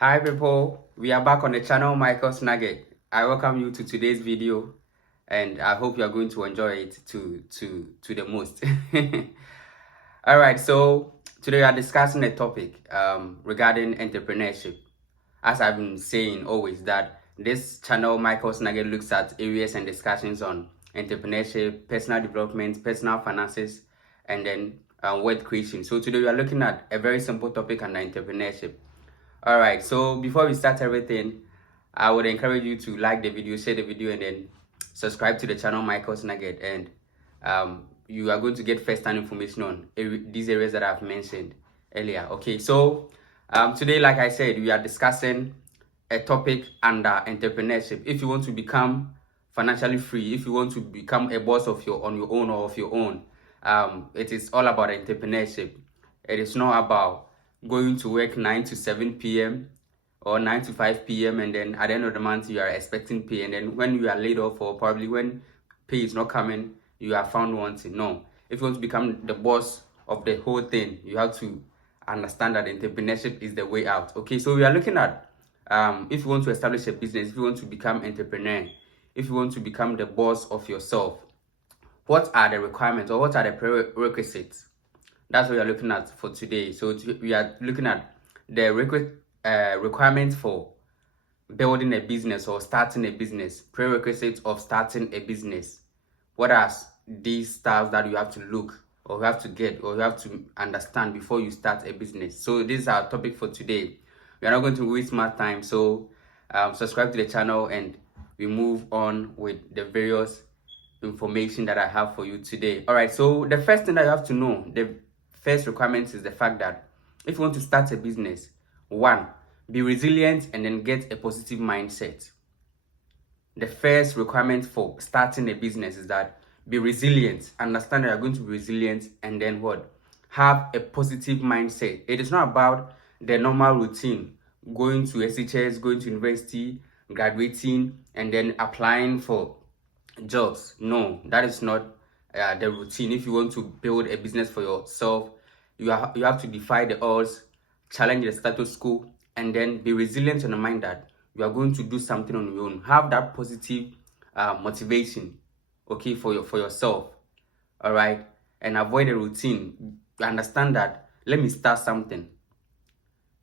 Hi people, we are back on the channel Michael's Nugget. I welcome you to today's video and I hope you are going to enjoy it to the most. All right, so today we are discussing a topic regarding entrepreneurship. As I've been saying always that this channel Michael's Nugget looks at areas and discussions on entrepreneurship, personal development, personal finances, and then wealth creation. So today we are looking at a very simple topic under entrepreneurship. All right, so before we start everything, I would encourage you to like the video, share the video, and then subscribe to the channel Michael's Nugget. And you are going to get first-hand information on these areas that I've mentioned earlier. Okay, so today, like I said, we are discussing a topic under entrepreneurship. If you want to become financially free, if you want to become a boss of your own or of your own, it is all about entrepreneurship. It is not about going to work 9 to 7 p.m. or 9 to 5 p.m. and then at the end of the month you are expecting pay, and then when you are laid off or probably when pay is not coming, you are found wanting. No. If you want to become the boss of the whole thing, you have to understand that entrepreneurship is the way out. Okay, so we are looking at if you want to establish a business, if you want to become entrepreneur, if you want to become the boss of yourself, what are the requirements or what are the prerequisites? That's what we are looking at for today. So we are looking at the requirements for building a business or starting a business, prerequisites of starting a business. What are these stuff that you have to look or you have to get or you have to understand before you start a business? So this is our topic for today. We are not going to waste much time. So subscribe to the channel and we move on with the various information that I have for you today. All right, so the first thing that you have to know, the first requirement is the fact that if you want to start a business, one, be resilient and then get a positive mindset. The first requirement for starting a business is that be resilient. Understand that you're going to be resilient, and then what? Have a positive mindset. It is not about the normal routine, going to SHS, going to university, graduating, and then applying for jobs. No, that is not the routine. If you want to build a business for yourself, you have to defy the odds, challenge the status quo, and then be resilient in the mind that you are going to do something on your own. Have that positive motivation, okay, for yourself. All right, and avoid the routine. Understand that let me start something,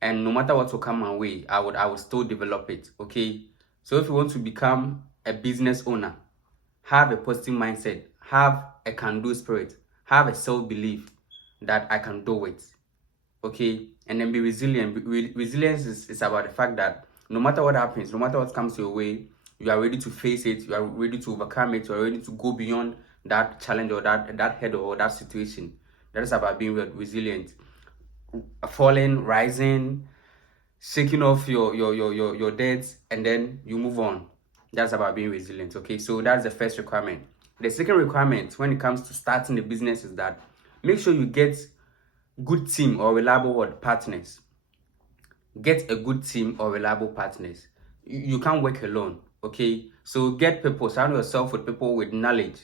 and no matter what will come my way, I will still develop it. Okay, so if you want to become a business owner, have a positive mindset, have a can-do spirit, have a self-belief that I can do it. Okay, and then be resilient. Resilience is about the fact that no matter what happens, no matter what comes your way, you are ready to face it, you are ready to overcome it, you are ready to go beyond that challenge or that hurdle or that situation. That is about being resilient. Falling, rising, shaking off your debts, and then you move on. That's about being resilient. Okay, so that's the first requirement. The second requirement when it comes to starting a business is that make sure you get good team or reliable partners. Get a good team or reliable partners. You can't work alone. Okay, so get people, surround yourself with people with knowledge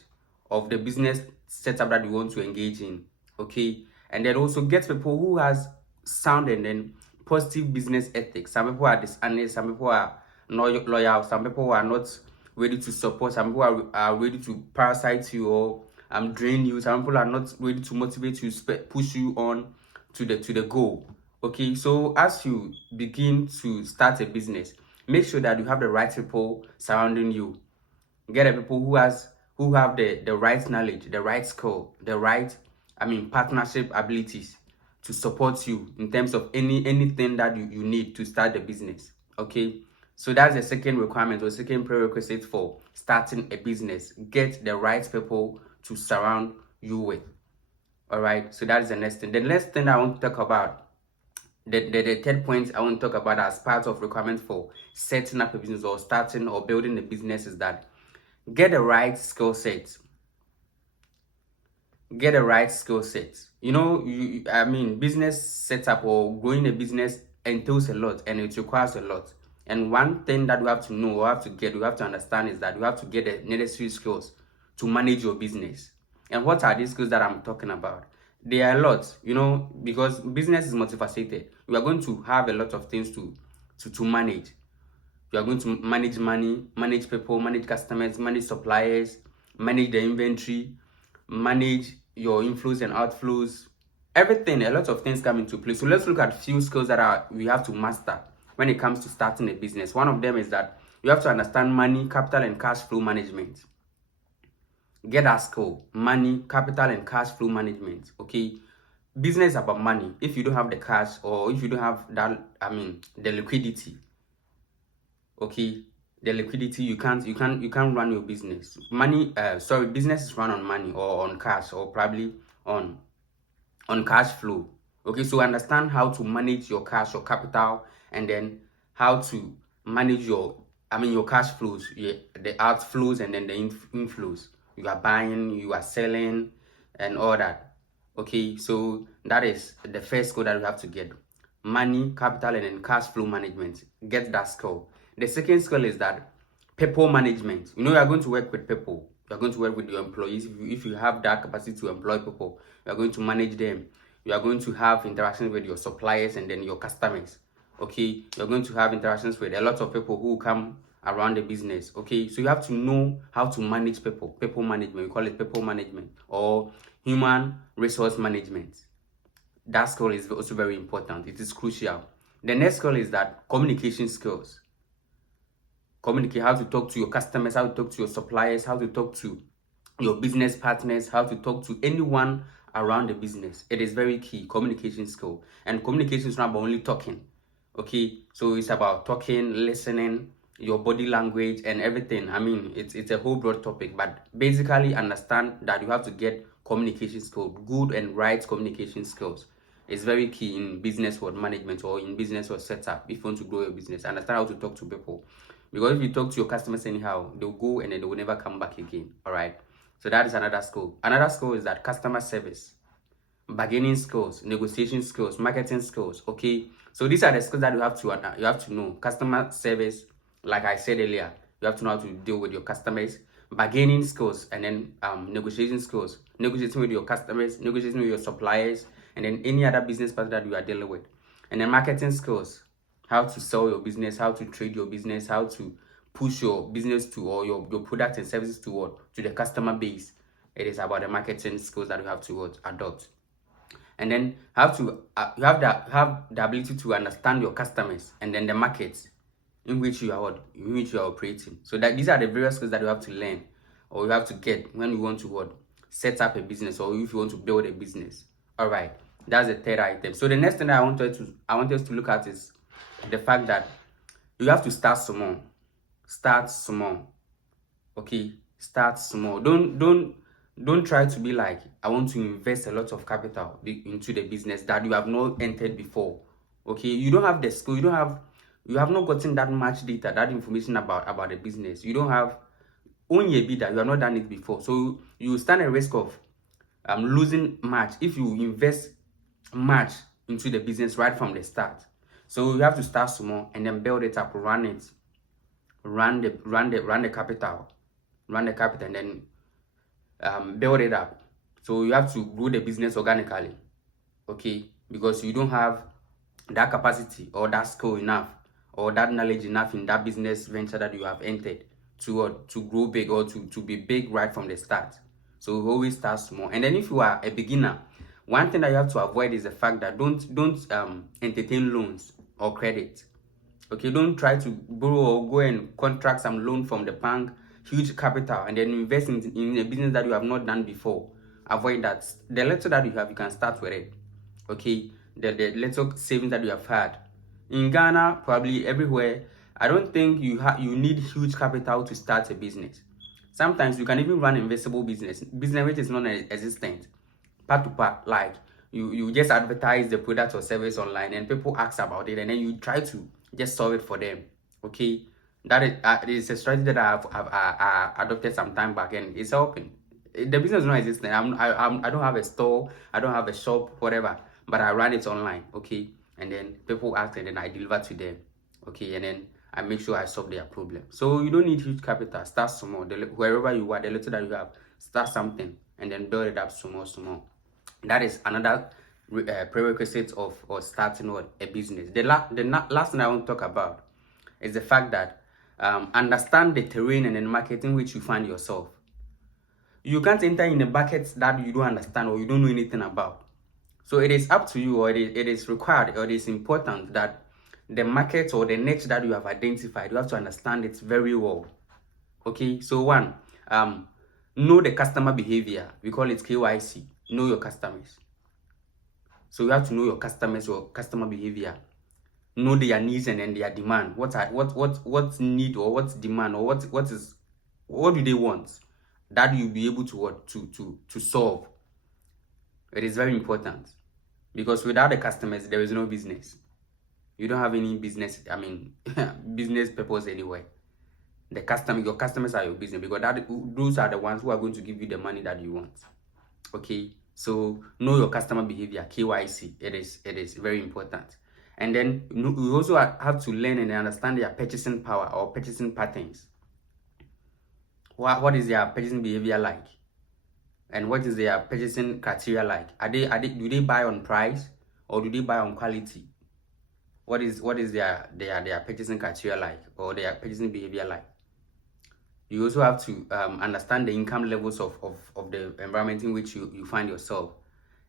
of the business setup that you want to engage in. Okay, and then also get people who has sound and then positive business ethics. Some people are dishonest, some people are not loyal, some people are not ready to support, some people are ready to parasite you or drain you, some people are not ready to motivate you, push you on to the goal. Okay, so as you begin to start a business, make sure that you have the right people surrounding you. Get the people who have the right knowledge, the right skill, the right partnership abilities to support you in terms of anything that you need to start the business. Okay, so that's the second requirement or second prerequisite for starting a business. Get the right people to surround you with. All right, so that is the next thing. The next thing I want to talk about, the third point I want to talk about as part of requirement for setting up a business or starting or building a business is that get the right skill set. Get the right skill set. You know, business setup or growing a business entails a lot and it requires a lot. And one thing that we have to know, we have to understand is that you have to get the necessary skills to manage your business. And what are these skills that I'm talking about? There are a lot, you know, because business is multifaceted. We are going to have a lot of things to to manage. You are going to manage money, manage people, manage customers, manage suppliers, manage the inventory, manage your inflows and outflows. Everything, a lot of things come into play. So let's look at few skills that we have to master when it comes to starting a business. One of them is that you have to understand money, capital, and cash flow management. Get that skill: money, capital, and cash flow management. Okay, business is about money. If you don't have the cash, or if you don't have that, the liquidity, okay, the liquidity, you can't run your business. Business is run on money, or on cash, or probably on cash flow. Okay, so understand how to manage your cash or capital, and then how to manage your cash flows, the outflows, and then the inflows. You are buying, you are selling, and all that. Okay, so that is the first skill that you have to get: money, capital, and then cash flow management. Get that skill. The second skill is that people management. You know, you are going to work with people. You are going to work with your employees. If you have that capacity to employ people, you are going to manage them. You are going to have interactions with your suppliers and then your customers. Okay, you're going to have interactions with a lot of people who come around the business. Okay, so you have to know how to manage people. People management, we call it people management, or human resource management. That skill is also very important. It is crucial. The next skill is that communication skills. Communicate, how to talk to your customers, how to talk to your suppliers, how to talk to your business partners, how to talk to anyone around the business. It is very key, communication skill. And communication is not about only talking. Okay, so it's about talking, listening, your body language, and everything. It's a whole broad topic, but basically understand that you have to get communication skills, good and right communication skills. It's very key in business or management, or in business or setup. If you want to grow your business, understand how to talk to people. Because if you talk to your customers anyhow, they'll go and then they will never come back again. All right. So that is another skill. Another skill is that customer service, bargaining skills, negotiation skills, marketing skills. Okay. So these are the skills that you have to know. Customer service, like I said earlier, you have to know how to deal with your customers. Bargaining skills, and then negotiation skills, negotiating with your customers, negotiating with your suppliers, and then any other business partner that you are dealing with. And then marketing skills, how to sell your business, how to trade your business, how to push your business to, or your products and services to the customer base. It is about the marketing skills that you have to adopt. And then have the ability to understand your customers and then the markets in which you are operating. So that these are the various skills that you have to learn, or you have to get when you want to set up a business, or if you want to build a business. All right, that's the third item. So the next thing I want us to look at is the fact that you have to start small. Start small. Okay, start small. Don't try to be like, I want to invest a lot of capital into the business that you have not entered before. Okay, you don't have the skill, you have not gotten that much data, that information about the business. You don't have only a bit that you have not done it before. So you stand a risk of losing much if you invest much into the business right from the start. So you have to start small and then build it up, run the capital, and then build it up. So you have to grow the business organically, okay? Because you don't have that capacity or that skill enough or that knowledge enough in that business venture that you have entered to grow big, or to be big right from the start. So you always start small. And then if you are a beginner, one thing that you have to avoid is the fact that don't entertain loans or credit. Okay, don't try to borrow or go and contract some loan from the bank, huge capital, and then invest in a business that you have not done before. Avoid that. The little that you have, you can start with it. Okay, the little savings that you have had. In Ghana, probably everywhere, I don't think you need huge capital to start a business. Sometimes you can even run invisible business which is non-existent, part to part. Like you just advertise the product or service online, and people ask about it, and then you try to just solve it for them. Okay, that is a strategy that I've adopted some time back, and it's helping. The business is not existing. I don't have a store, I don't have a shop, whatever, but I run it online. Okay, and then people ask, and then I deliver to them. Okay, and then I make sure I solve their problem. So you don't need huge capital. Start small. Wherever you are, the little that you have, start something and then build it up small. That is another prerequisites of or starting what a business. Last thing I want to talk about is the fact that understand the terrain and the market in which you find yourself. You can't enter in a bucket that you don't understand or you don't know anything about. So it is up to you, or it is required, or it is important that the market or the niche that you have identified, you have to understand it very well. Okay, so one, know the customer behavior. We call it KYC. Know your customers. So you have to know your customers, your customer behavior. Know their needs and then their demand. What need or what's demand or what do they want that you'll be able to solve. It is very important, because without the customers there is no business. You don't have any business, business purpose anyway. Your customers are your business, because those are the ones who are going to give you the money that you want. Okay, so know your customer behavior, KYC. It is very important. And then you also have to learn and understand their purchasing power or purchasing patterns. What is their purchasing behavior like, and what is their purchasing criteria like? Do they buy on price or do they buy on quality? What is their purchasing criteria like, or their purchasing behavior like? You also have to understand the income levels of the environment in which you find yourself,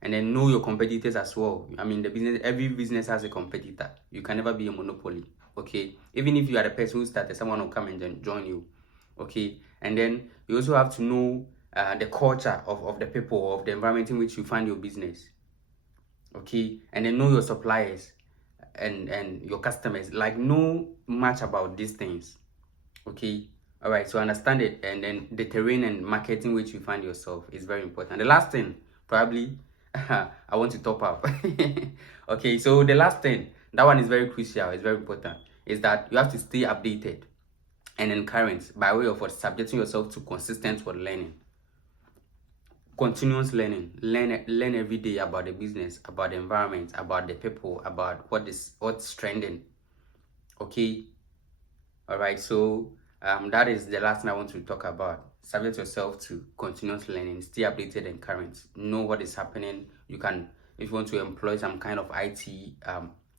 and then know your competitors as well. Every business has a competitor. You can never be a monopoly. Okay, even if you are the person who started, someone will come and then join you. Okay, and then you also have to know the culture of the people, of the environment in which you find your business. Okay, and then know your suppliers and your customers. Like, know much about these things. Okay, all right, so understand it, and then the terrain and marketing which you find yourself is very important. The last thing, probably, I want to top up. Okay, so the last thing, that one is very crucial, it's very important, is that you have to stay updated and in current by way of subjecting yourself to consistent learning. Continuous learning. Learn every day about the business, about the environment, about the people, about what's trending. Okay, all right, so that is the last thing I want to talk about. Subject yourself to continuous learning, stay updated and current, know what is happening. You can, if you want to employ some kind of IT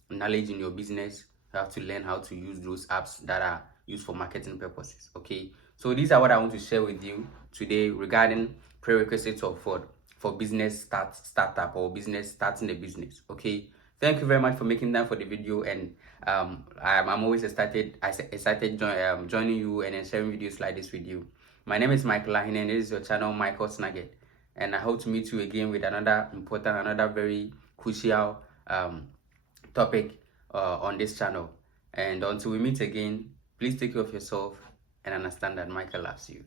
knowledge in your business, you have to learn how to use those apps that are used for marketing purposes. Okay, so these are what I want to share with you today regarding prerequisites for business startup or business starting a business. Okay, thank you very much for making time for the video, and I'm always excited joining you and then sharing videos like this with you. My name is Michael Lahine, and this is your channel, Michael's Nugget, and I hope to meet you again with another very crucial topic on this channel. And until we meet again, please take care of yourself and understand that Michael loves you.